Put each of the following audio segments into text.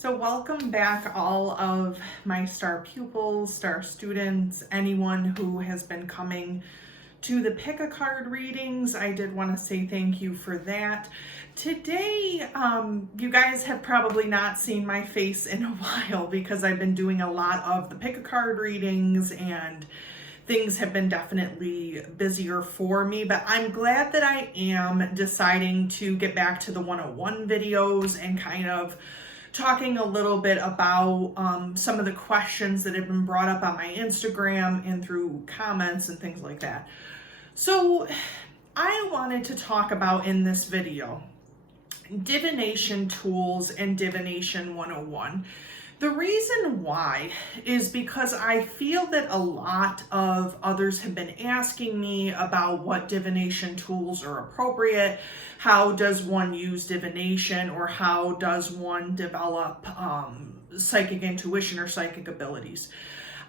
So welcome back, all of my star pupils, star students, anyone who has been coming to the pick a card readings. I did want to say thank you for that. Today, you guys have probably not seen my face in a while because I've been doing a lot of the pick a card readings and things have been definitely busier for me, but I'm glad that I am deciding to get back to the 101 videos and kind of talking a little bit about some of the questions that have been brought up on my Instagram and through comments and things like that. So I wanted to talk about in this video Divination Tools and Divination 101. The reason why is because I feel that a lot of others have been asking me about what divination tools are appropriate, how does one use divination, or how does one develop psychic intuition or psychic abilities.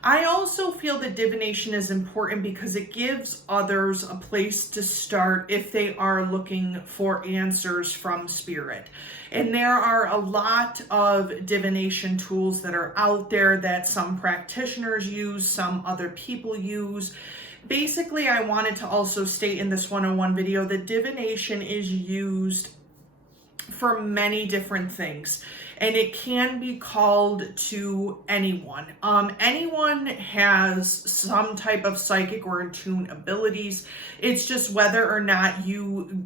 I also feel that divination is important because it gives others a place to start if they are looking for answers from spirit. And there are a lot of divination tools that are out there that some practitioners use, some other people use. Basically, I wanted to also state in this 101 video that divination is used for many different things, and it can be called to anyone. Anyone has some type of psychic or attune abilities. It's just whether or not you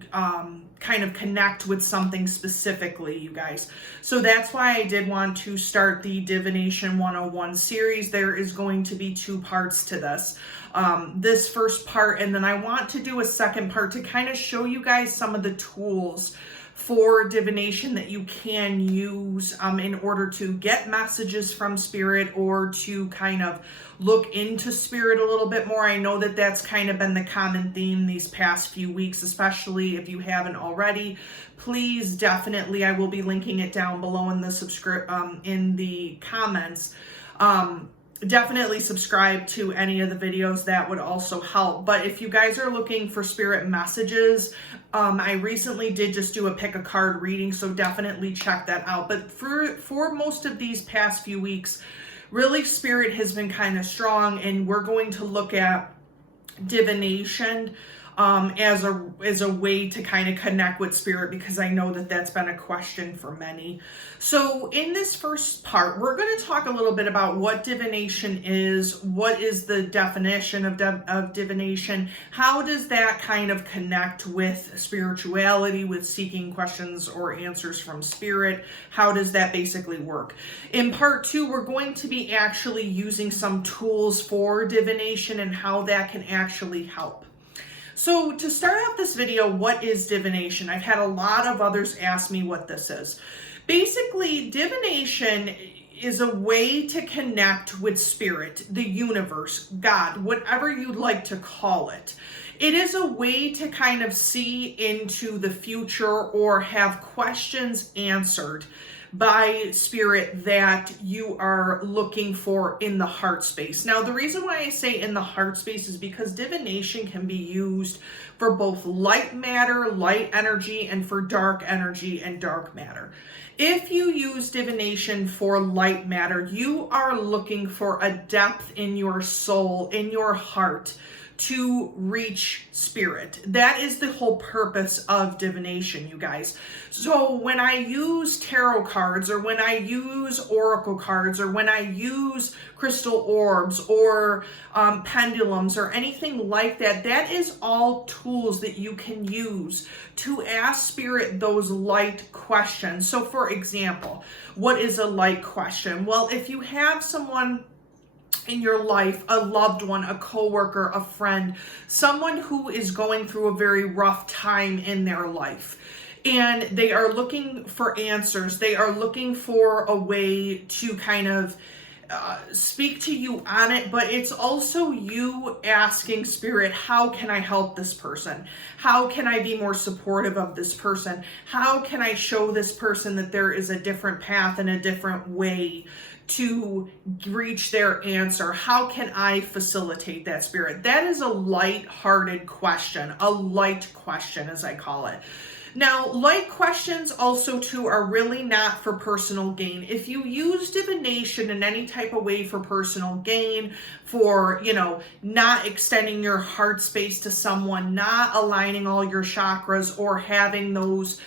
kind of connect with something specifically, you guys. So that's why I did want to start the Divination 101 series. There is going to be 2 parts to this. This first part, and then I want to do a second part to kind of show you guys some of the tools for divination that you can use in order to get messages from spirit or to kind of look into spirit a little bit more. I know that that's kind of been the common theme these past few weeks, especially if you haven't already. Please definitely, I will be linking it down below in the in the comments. Definitely subscribe to any of the videos. That would also help. But if you guys are looking for spirit messages, I recently did just do a pick a card reading, so definitely check that out. But for most of these past few weeks, really spirit has been kind of strong, and we're going to look at divination as a way to kind of connect with spirit, because I know that that's been a question for many. So in this first part, we're going to talk a little bit about what divination is, what is the definition of divination, how does that kind of connect with spirituality, with seeking questions or answers from spirit, how does that basically work. In part 2, we're going to be actually using some tools for divination and how that can actually help. So to start out this video, what is divination? I've had a lot of others ask me what this is. Basically, divination is a way to connect with spirit, the universe, God, whatever you'd like to call it. It is a way to kind of see into the future or have questions answered by spirit that you are looking for in the heart space. Now, the reason why I say in the heart space is because divination can be used for both light matter, light energy, and for dark energy and dark matter. If you use divination for light matter, you are looking for a depth in your soul, in your heart, to reach spirit. That is the whole purpose of divination, you guys. So when I use tarot cards, or when I use oracle cards, or when I use crystal orbs or pendulums or anything like that, that is all tools that you can use to ask spirit those light questions. So for example, what is a light question? Well, if you have someone in your life, a loved one, a coworker, a friend, someone who is going through a very rough time in their life, and they are looking for answers, they are looking for a way to kind of speak to you on it, but it's also you asking spirit, how can I help this person? How can I be more supportive of this person? How can I show this person that there is a different path and a different way to reach their answer? How can I facilitate that, spirit? That is a light-hearted question, a light question, as I call it. Now, like questions also too are really not for personal gain. If you use divination in any type of way for personal gain, for, not extending your heart space to someone, not aligning all your chakras, or having those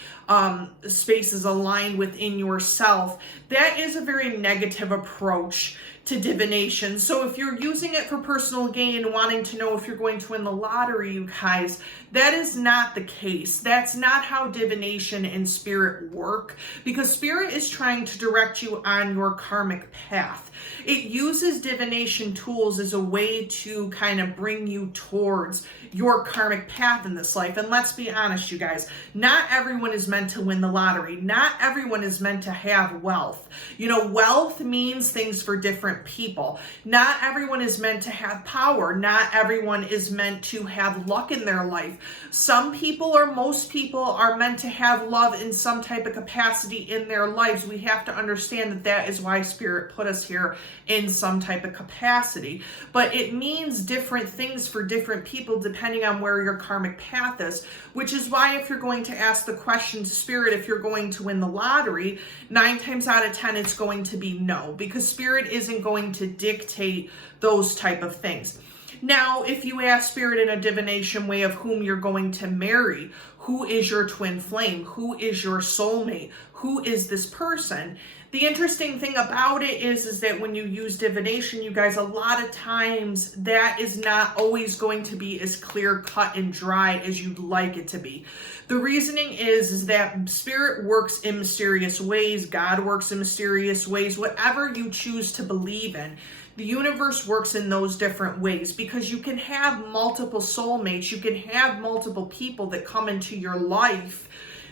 spaces aligned within yourself, that is a very negative approach to divination. So if you're using it for personal gain, wanting to know if you're going to win the lottery, you guys, that is not the case. That's not how divination and spirit work, because spirit is trying to direct you on your karmic path. It uses divination tools as a way to kind of bring you towards your karmic path in this life. And let's be honest, you guys, not everyone is meant to win the lottery. Not everyone is meant to have wealth. Wealth means things for different people. Not everyone is meant to have power. Not everyone is meant to have luck in their life. Some people, or most people, are meant to have love in some type of capacity in their lives. We have to understand that that is why spirit put us here in some type of capacity. But it means different things for different people depending on where your karmic path is, which is why if you're going to ask the question to spirit, if you're going to win the lottery, 9 times out of 10, it's going to be no, because spirit isn't going to dictate those type of things. Now, if you ask spirit in a divination way of whom you're going to marry, who is your twin flame, who is your soulmate, who is this person, the interesting thing about it is that when you use divination, you guys, a lot of times that is not always going to be as clear cut and dry as you'd like it to be. The reasoning is that spirit works in mysterious ways, God works in mysterious ways, whatever you choose to believe in. The universe works in those different ways, because you can have multiple soulmates, you can have multiple people that come into your life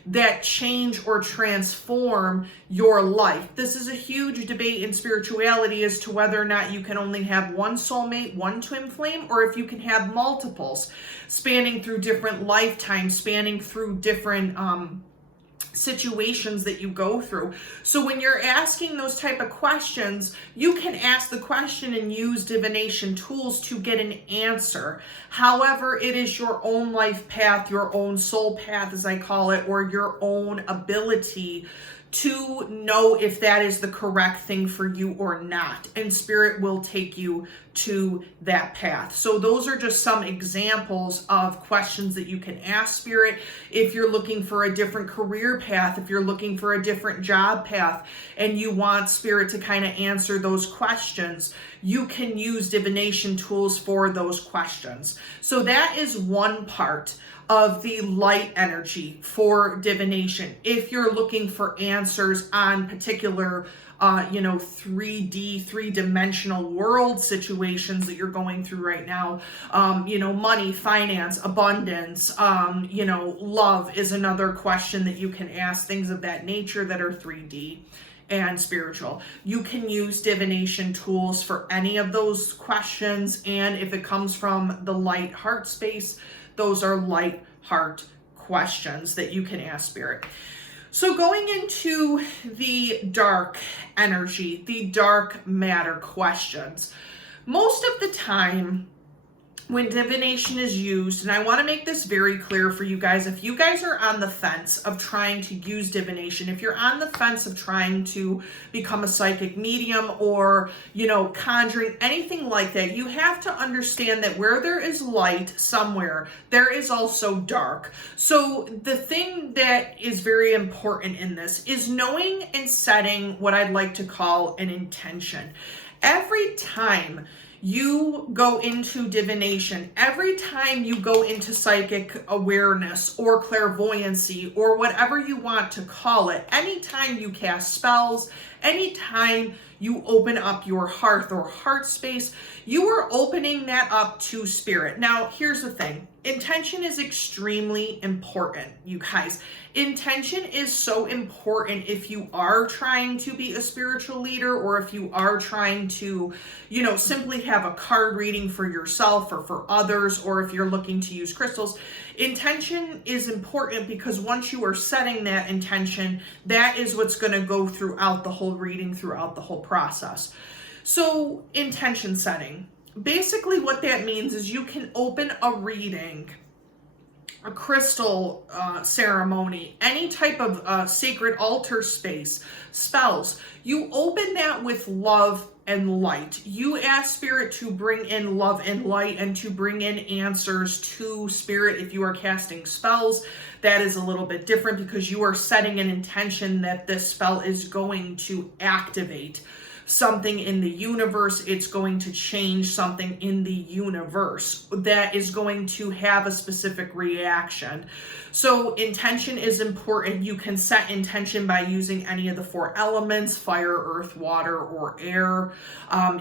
that change or transform your life. This is a huge debate in spirituality as to whether or not you can only have one soulmate, one twin flame, or if you can have multiples spanning through different lifetimes, spanning through different situations that you go through. So when you're asking those type of questions, you can ask the question and use divination tools to get an answer. However, it is your own life path, your own soul path, as I call it, or your own ability to know if that is the correct thing for you or not. And spirit will take you to that path. So those are just some examples of questions that you can ask spirit. If you're looking for a different career path, if you're looking for a different job path, and you want spirit to kind of answer those questions, you can use divination tools for those questions. So that is one part of the light energy for divination. If you're looking for answers on particular 3D, three-dimensional world situations that you're going through right now, money, finance, abundance, love is another question that you can ask, things of that nature that are 3D and spiritual. You can use divination tools for any of those questions, and if it comes from the light heart space, those are light heart questions that you can ask spirit. So going into the dark energy, the dark matter questions, most of the time when divination is used, and I want to make this very clear for you guys, if you guys are on the fence of trying to use divination, if you're on the fence of trying to become a psychic medium or, conjuring, anything like that, you have to understand that where there is light somewhere, there is also dark. So the thing that is very important in this is knowing and setting what I'd like to call an intention. Every time you go into divination, every time you go into psychic awareness or clairvoyancy or whatever you want to call it, anytime you cast spells, anytime you open up your heart or heart space, you are opening that up to spirit. Now, here's the thing. Intention is extremely important, you guys. Intention is so important if you are trying to be a spiritual leader, or if you are trying to, simply have a card reading for yourself or for others, or if you're looking to use crystals. Intention is important because once you are setting that intention, that is what's going to go throughout the whole reading, throughout the whole process. So intention setting. Basically what that means is you can open a reading a crystal ceremony, any type of sacred altar space, spells, you open that with love and light. You ask Spirit to bring in love and light and to bring in answers to Spirit. If you are casting spells, that is a little bit different because you are setting an intention that this spell is going to activate something in the universe. It's going to change something in the universe that is going to have a specific reaction. So intention is important. You can set intention by using any of the 4 elements: fire, earth, water, or air.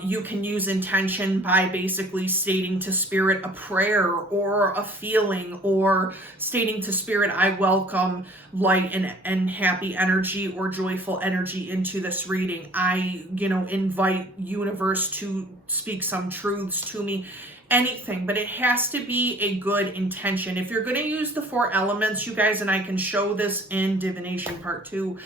You can use intention by basically stating to Spirit a prayer or a feeling, or stating to Spirit, I welcome light and happy energy or joyful energy into this reading. I, invite universe to speak some truths to me. Anything, but it has to be a good intention. If you're going to use the 4 elements, you guys, and I can show this in Divination Part 2,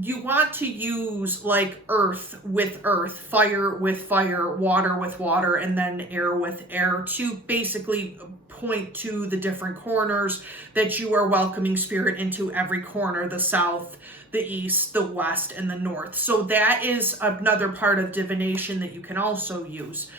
you want to use like earth with earth, fire with fire, water with water, and then air with air to basically point to the different corners that you are welcoming Spirit into every corner: the south, the east, the west, and the north. So that is another part of divination that you can also use.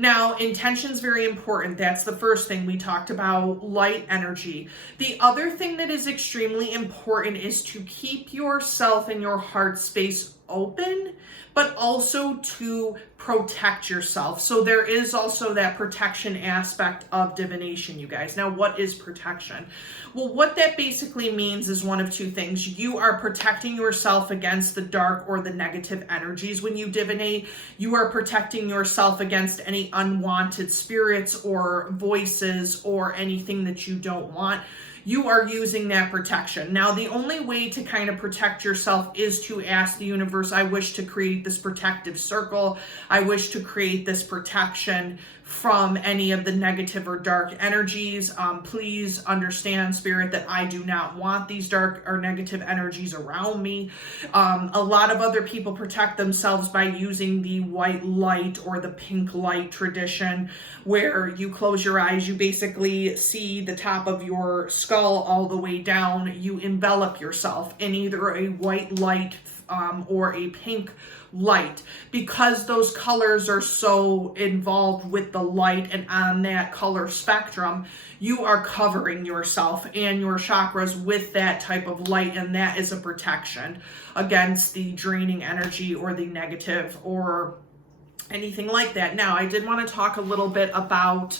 Now, intention is very important. That's the first thing. We talked about light energy. The other thing that is extremely important is to keep yourself and your heart space open, but also to protect yourself. So there is also that protection aspect of divination, you guys. Now, what is protection? Well, what that basically means is one of 2 things. You are protecting yourself against the dark or the negative energies when you divinate. You are protecting yourself against any unwanted spirits or voices or anything that you don't want. You are using that protection. Now, the only way to kind of protect yourself is to ask the universe, I wish to create this protective circle. I wish to create this protection from any of the negative or dark energies. Please understand, Spirit, that I do not want these dark or negative energies around me. A lot of other people protect themselves by using the white light or the pink light tradition, where you close your eyes, you basically see the top of your skull all the way down. You envelop yourself in either a white light or a pink light, because those colors are so involved with the light and on that color spectrum. You are covering yourself and your chakras with that type of light, and that is a protection against the draining energy or the negative or anything like that. Now, I did want to talk a little bit about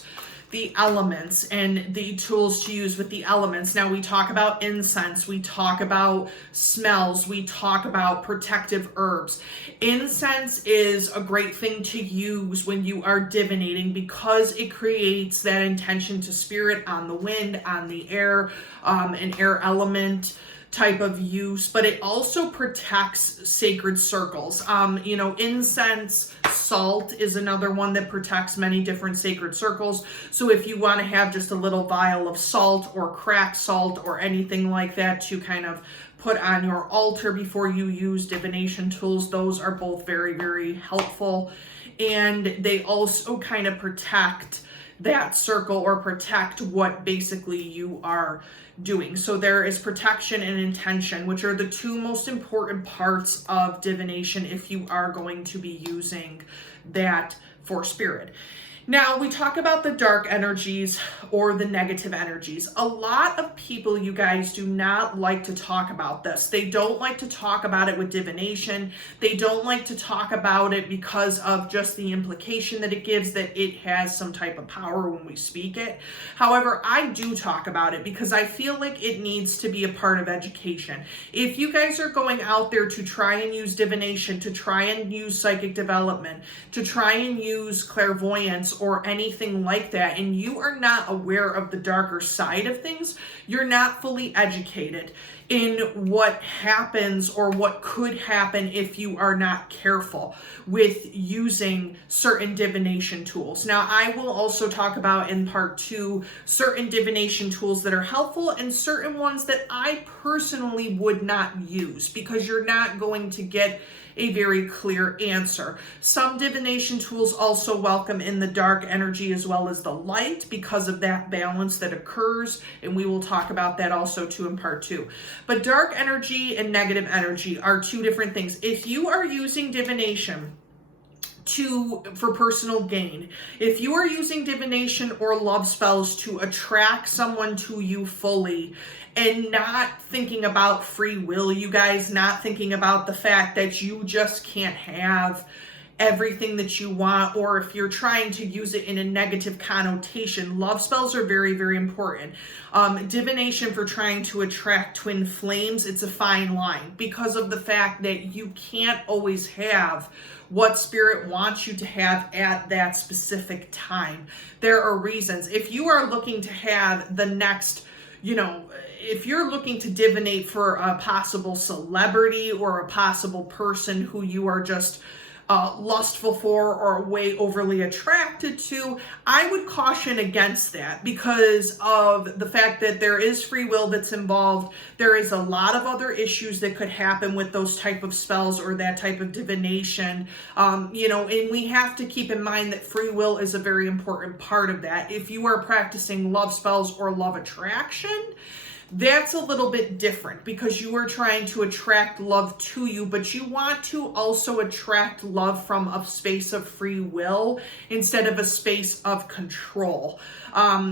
the elements and the tools to use with the elements. Now, we talk about incense, we talk about smells, we talk about protective herbs. Incense is a great thing to use when you are divinating because it creates that intention to Spirit on the wind, on the air, an air element type of use, but it also protects sacred circles. Incense, salt is another one that protects many different sacred circles. So if you want to have just a little vial of salt or cracked salt or anything like that to kind of put on your altar before you use divination tools, those are both very, very helpful. And they also kind of protect that circle or protect what basically you are doing. So there is protection and intention, which are the 2 most important parts of divination if you are going to be using that for Spirit. Now, we talk about the dark energies or the negative energies. A lot of people, you guys, do not like to talk about this. They don't like to talk about it with divination. They don't like to talk about it because of just the implication that it gives, that it has some type of power when we speak it. However, I do talk about it because I feel like it needs to be a part of education. If you guys are going out there to try and use divination, to try and use psychic development, to try and use clairvoyance, or anything like that, and you are not aware of the darker side of things, you're not fully educated. in what happens or what could happen if you are not careful with using certain divination tools. Now, I will also talk about in part 2 certain divination tools that are helpful and certain ones that I personally would not use, because you're not going to get a very clear answer. Some divination tools also welcome in the dark energy as well as the light because of that balance that occurs, and we will talk about that also too in part 2. But dark energy and negative energy are two different things. If you are using divination for personal gain, if you are using divination or love spells to attract someone to you fully, and not thinking about free will, you guys, not thinking about the fact that you just can't have everything that you want, or if you're trying to use it in a negative connotation, love spells are very, very important. Divination for trying to attract twin flames, it's a fine line because of the fact that you can't always have what spirit wants you to have at that specific time. There are reasons. If you are looking to have the next, if you're looking to divinate for a possible celebrity or a possible person who you are just lustful for or way overly attracted to, I would caution against that because of the fact that there is free will that's involved. There is a lot of other issues that could happen with those type of spells or that type of divination, and we have to keep in mind that free will is a very important part of that. If you are practicing love spells or love attraction, that's a little bit different because you are trying to attract love to you, but you want to also attract love from a space of free will instead of a space of control.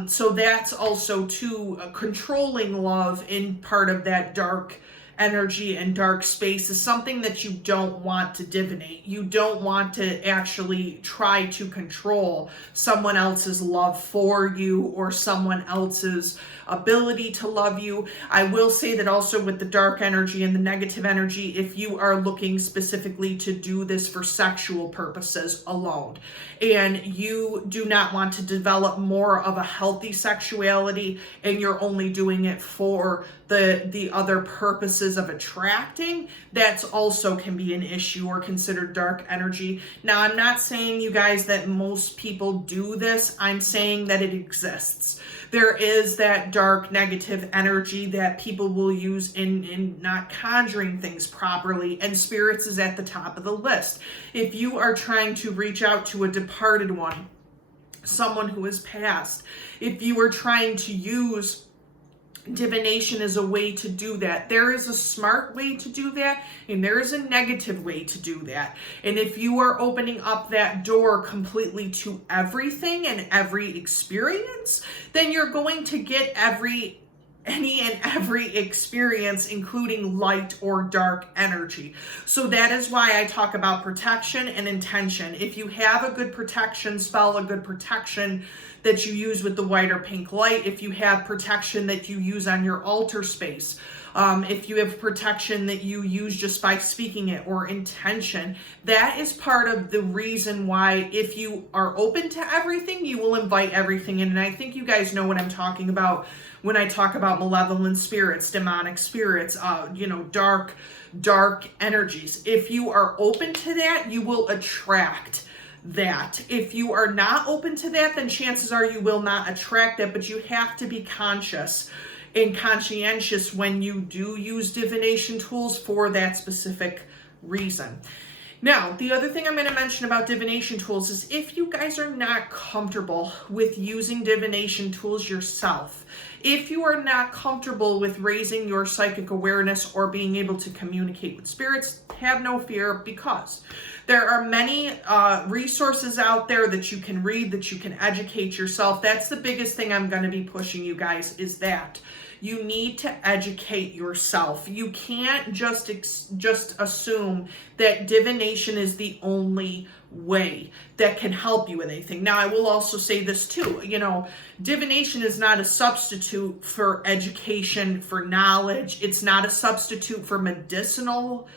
So that's also too controlling love in part of that dark energy and dark space is something that you don't want to divinate. You don't want to actually try to control someone else's love for you or someone else's ability to love you. I will say that also with the dark energy and the negative energy, if you are looking specifically to do this for sexual purposes alone, and you do not want to develop more of a healthy sexuality, and you're only doing it for the other purposes of attracting, that's also can be an issue or considered dark energy. Now, I'm not saying, you guys, that most people do this. I'm saying that it exists. There is that dark negative energy that people will use in not conjuring things properly, and spirits is at the top of the list. If you are trying to reach out to a departed one, someone who has passed, if you are trying to use divination is a way to do that. There is a smart way to do that, and there is a negative way to do that. And if you are opening up that door completely to everything and every experience, then you're going to get any and every experience, including light or dark energy. So that is why I talk about protection and intention. If you have a good protection spell, a good protection that you use with the white or pink light, if you have protection that you use on your altar space, if you have protection that you use just by speaking it, or intention, that is part of the reason why if you are open to everything, you will invite everything in. And I think you guys know what I'm talking about when I talk about malevolent spirits, demonic spirits, dark energies. If you are open to that, you will attract that. If you are not open to that, then chances are you will not attract that, but you have to be conscious and conscientious when you do use divination tools for that specific reason. Now, the other thing I'm going to mention about divination tools is if you guys are not comfortable with using divination tools yourself, if you are not comfortable with raising your psychic awareness or being able to communicate with spirits, have no fear, because there are many resources out there that you can read, that you can educate yourself. That's the biggest thing I'm going to be pushing you guys, is that you need to educate yourself. You can't just assume that divination is the only way that can help you with anything. Now, I will also say this too, divination is not a substitute for education, for knowledge. It's not a substitute for medicinal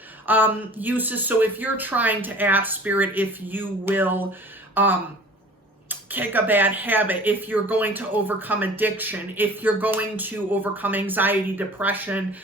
uses. So if you're trying to ask spirit if you will kick a bad habit, if you're going to overcome addiction, if you're going to overcome anxiety, depression,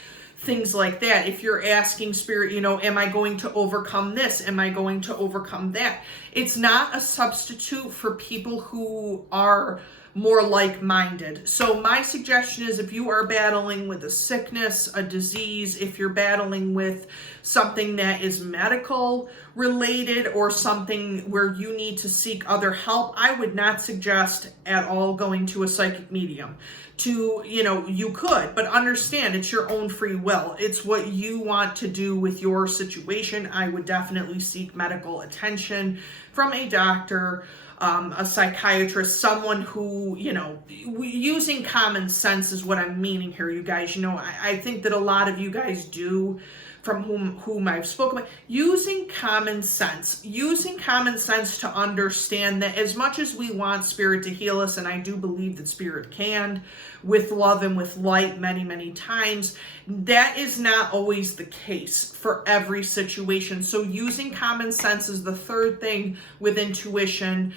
things like that. If you're asking spirit, you know, am I going to overcome this? Am I going to overcome that? It's not a substitute for people who are more like-minded. So my suggestion is, if you are battling with a sickness, a disease, if you're battling with something that is medical related or something where you need to seek other help, I would not suggest at all going to a psychic medium. You could, but understand it's your own free will. It's what you want to do with your situation. I would definitely seek medical attention from a doctor, a psychiatrist, someone who, using common sense is what I'm meaning here, you guys. I think that a lot of you guys do, from whom I've spoken with, using common sense to understand that as much as we want spirit to heal us, and I do believe that spirit can, with love and with light many, many times, that is not always the case for every situation. So using common sense is the third thing with intuition,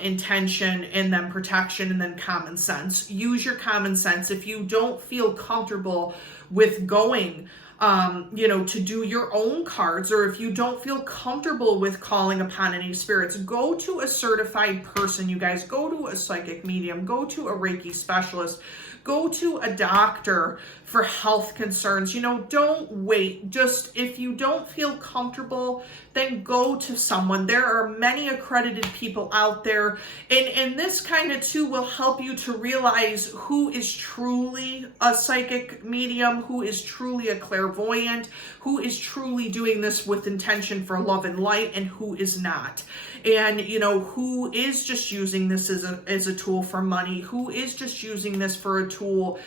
intention, and then protection, and then common sense. Use your common sense. If you don't feel comfortable with going to do your own cards, or if you don't feel comfortable with calling upon any spirits, go to a certified person, you guys. Go to a psychic medium, go to a Reiki specialist, go to a doctor for health concerns. Don't wait. Just, if you don't feel comfortable, then go to someone. There are many accredited people out there, and this kind of too will help you to realize who is truly a psychic medium, who is truly a clairvoyant, who is truly doing this with intention for love and light, and who is not. And who is just using this as a tool for money, who is just using this for a tool,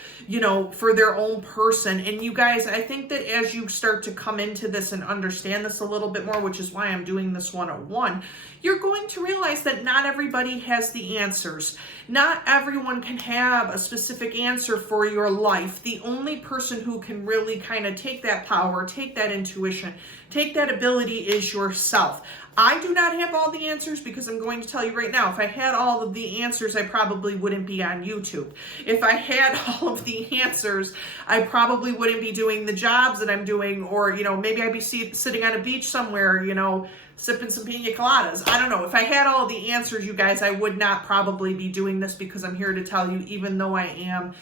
for their own person. And you guys, I think that as you start to come into this and understand this a little bit more, which is why I'm doing this 101, you're going to realize that not everybody has the answers. Not everyone can have a specific answer for your life. The only person who can really kind of take that power, take that intuition, take that ability is yourself. I do not have all the answers, because I'm going to tell you right now, if I had all of the answers, I probably wouldn't be on YouTube. If I had all of the answers, I probably wouldn't be doing the jobs that I'm doing, or, maybe I'd be sitting on a beach somewhere, sipping some pina coladas. I don't know. If I had all the answers, you guys, I would not probably be doing this, because I'm here to tell you, even though I am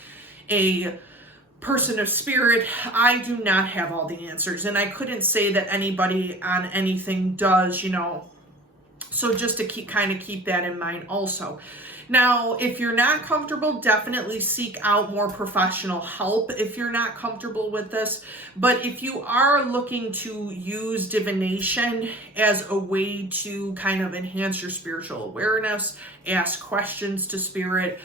a person of spirit, I do not have all the answers, and I couldn't say that anybody on anything does, so just to keep that in mind also. Now, if you're not comfortable, definitely seek out more professional help if you're not comfortable with this. But if you are looking to use divination as a way to kind of enhance your spiritual awareness, ask questions to spirit,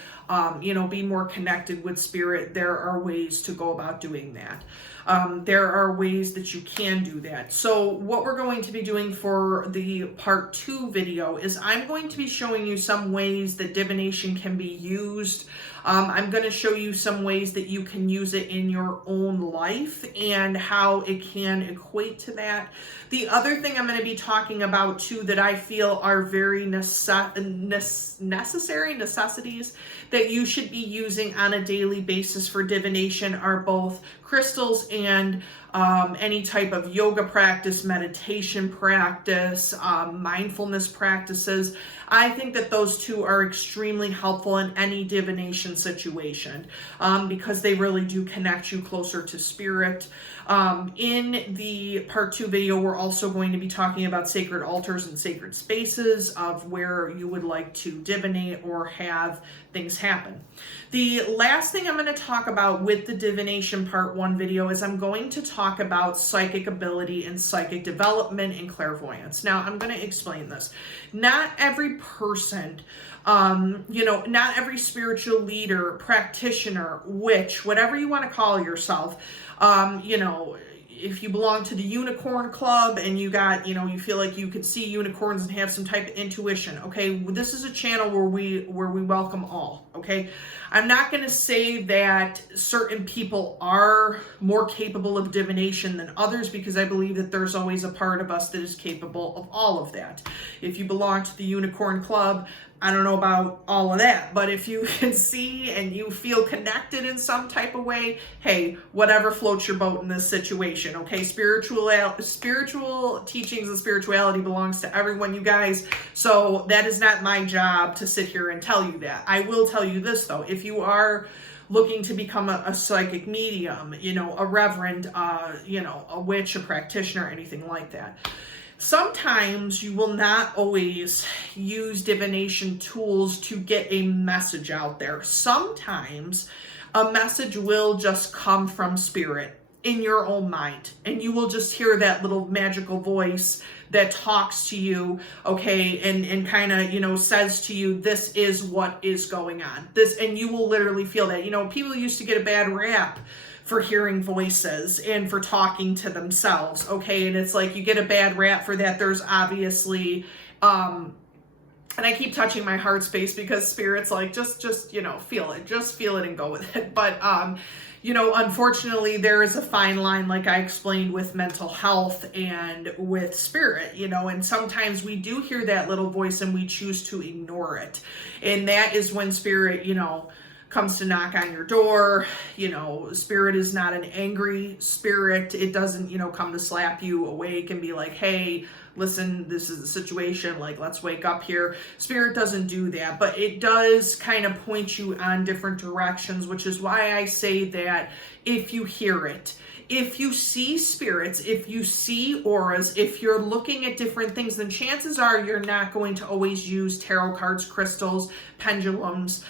be more connected with spirit, there are ways to go about doing that. There are ways that you can do that. So what we're going to be doing for the part 2 video is I'm going to be showing you some ways that divination can be used. I'm going to show you some ways that you can use it in your own life and how it can equate to that. The other thing I'm going to be talking about too that I feel are very necessary necessities that you should be using on a daily basis for divination are both crystals and any type of yoga practice, meditation practice, mindfulness practices. I think that those two are extremely helpful in any divination situation because they really do connect you closer to spirit. In the part 2 video, we're also going to be talking about sacred altars and sacred spaces of where you would like to divinate or have things happen. The last thing I'm going to talk about with the divination part 1 video is I'm going to talk about psychic ability and psychic development and clairvoyance. Now, I'm going to explain this. Not every person, not every spiritual leader, practitioner, witch, whatever you want to call yourself, if you belong to the unicorn club and you got, you feel like you could see unicorns and have some type of intuition, okay, this is a channel where we welcome all, okay? I'm not going to say that certain people are more capable of divination than others because I believe that there's always a part of us that is capable of all of that. If you belong to the unicorn club, I don't know about all of that, but if you can see and you feel connected in some type of way, hey, whatever floats your boat in this situation, okay? Spiritual teachings and spirituality belongs to everyone, you guys. So that is not my job to sit here and tell you that. I will tell you this, though. If you are looking to become a psychic medium, a reverend, a witch, a practitioner, anything like that, sometimes you will not always use divination tools to get a message out there. Sometimes a message will just come from spirit in your own mind, and you will just hear that little magical voice that talks to you, okay, and kind of, says to you, this is what is going on. And you will literally feel that. People used to get a bad rap for hearing voices and for talking to themselves, okay? And it's like you get a bad rap for that. There's obviously, and I keep touching my heart space because spirit's like, just feel it. Just feel it and go with it. But, unfortunately, there is a fine line, like I explained, with mental health and with spirit, and sometimes we do hear that little voice and we choose to ignore it. And that is when spirit, comes to knock on your door. Spirit is not an angry spirit. It doesn't, come to slap you awake and be like, hey, listen, this is the situation, like, let's wake up here. Spirit doesn't do that, but it does kind of point you on different directions, which is why I say that if you hear it, if you see spirits, if you see auras, if you're looking at different things, then chances are you're not going to always use tarot cards, crystals, pendulums,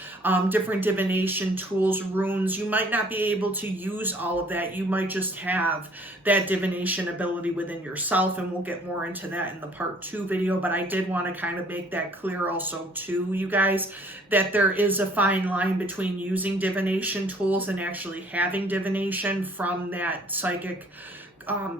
different divination tools, runes. You might not be able to use all of that. You might just have that divination ability within yourself, and we'll get more into that in the part 2 video, but I did want to kind of make that clear also too, you guys, that there is a fine line between using divination tools and actually having divination from that psychic,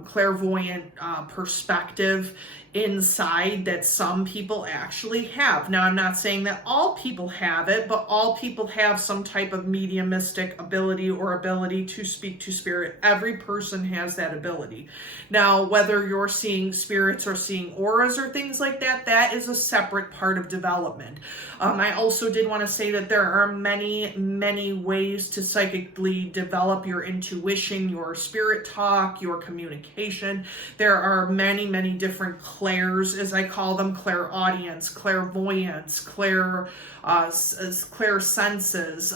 clairvoyant perspective inside that some people actually have. Now, I'm not saying that all people have it, but all people have some type of mediumistic ability or ability to speak to spirit. Every person has that ability. Now, whether you're seeing spirits or seeing auras or things like that, that is a separate part of development. I also did want to say that there are many, many ways to psychically develop your intuition, your spirit talk, your communication. There are many, many different clairs, as I call them, clairaudience, clairvoyance, clair senses,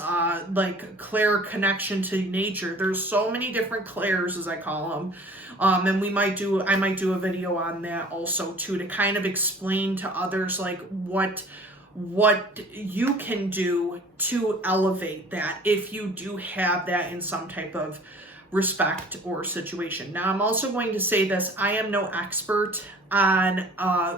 like clair connection to nature. There's so many different clairs, as I call them. And I might do a video on that also too, to kind of explain to others like what you can do to elevate that if you do have that in some type of respect or situation. Now, I'm also going to say this: I am no expert on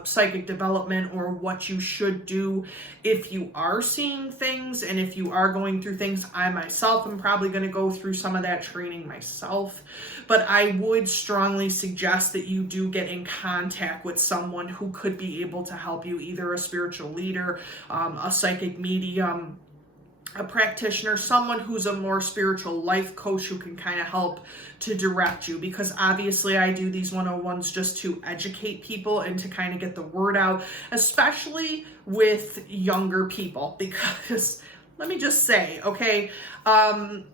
psychic development or what you should do if you are seeing things and if you are going through things. I myself am probably going to go through some of that training myself, but I would strongly suggest that you do get in contact with someone who could be able to help you, either a spiritual leader, a psychic medium, a practitioner, someone who's a more spiritual life coach who can kind of help to direct you, because obviously I do these 101s just to educate people and to kind of get the word out, especially with younger people, because let me just say, okay,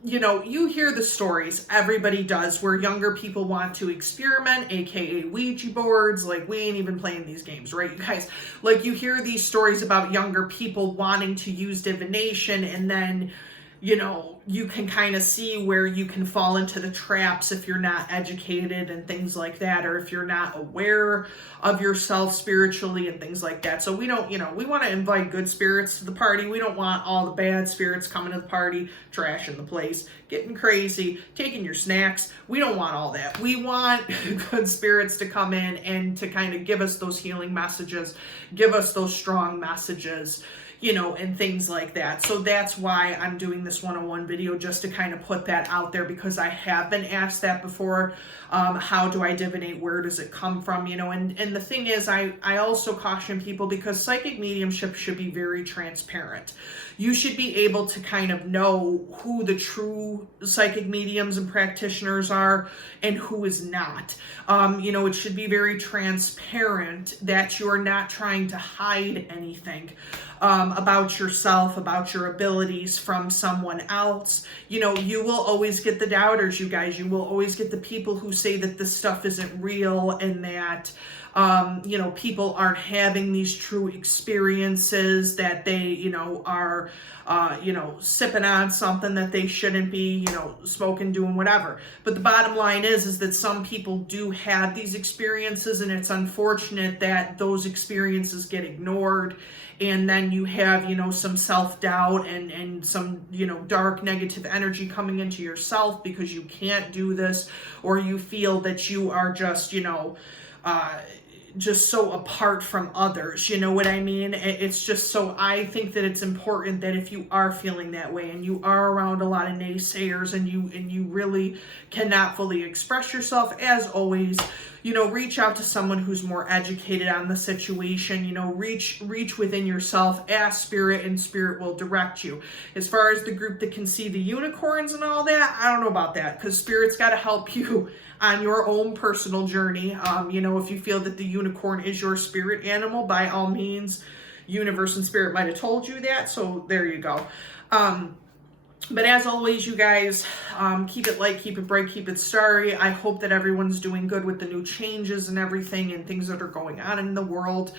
you hear the stories, everybody does, where younger people want to experiment, aka Ouija boards. Like, we ain't even playing these games, right, you guys? Like, you hear these stories about younger people wanting to use divination, and then, you can kind of see where you can fall into the traps if you're not educated and things like that, or if you're not aware of yourself spiritually and things like that. So we don't, we want to invite good spirits to the party. We don't want all the bad spirits coming to the party, trashing the place, getting crazy, taking your snacks. We don't want all that. We want good spirits to come in and to kind of give us those healing messages, give us those strong messages, and things like that. So that's why I'm doing this 101 video, just to kind of put that out there, because I have been asked that before. How do I divinate? Where does it come from? And the thing is, I also caution people, because psychic mediumship should be very transparent. You should be able to kind of know who the true psychic mediums and practitioners are and who is not. It should be very transparent, that you're not trying to hide anything. about yourself, about your abilities from someone else. You know, you will always get the doubters, you guys. You will always get the people who say that this stuff isn't real and that, you know, people aren't having these true experiences, that they, you know, are, you know, sipping on something that they shouldn't be, you know, smoking, doing whatever. But the bottom line is that some people do have these experiences, and it's unfortunate that those experiences get ignored. And then you have, you know, some self-doubt and some, you know, dark negative energy coming into yourself because you can't do this, or you feel that you are just, you know, just so apart from others. You know what I mean? It's just, so I think that it's important that if you are feeling that way and you are around a lot of naysayers and you really cannot fully express yourself, as always, you know, reach out to someone who's more educated on the situation. You know, reach within yourself, ask spirit, and spirit will direct you. As far as the group that can see the unicorns and all that, I don't know about that, because spirit's got to help you on your own personal journey. You know, if you feel that the unicorn is your spirit animal, by all means, universe and spirit might have told you that, so there you go. But as always, you guys, keep it light, keep it bright, keep it starry. I hope that everyone's doing good with the new changes and everything and things that are going on in the world.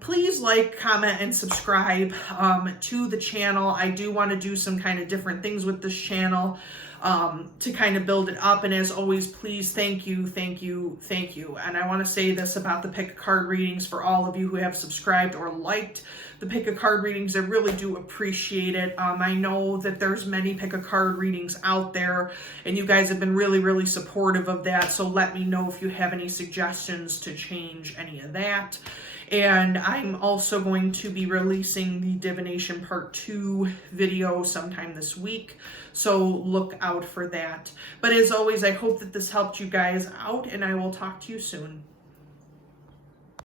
Please like, comment, and subscribe to the channel. I do want to do some kind of different things with this channel to kind of build it up. And as always, please, thank you, thank you, thank you. And I want to say this about the pick a card readings for all of you who have subscribed or liked the pick a card readings. I really do appreciate it. I know that there's many pick a card readings out there, and you guys have been really, really supportive of that. So let me know if you have any suggestions to change any of that. And I'm also going to be releasing the Divination Part 2 video sometime this week, so look out for that. But as always, I hope that this helped you guys out, and I will talk to you soon.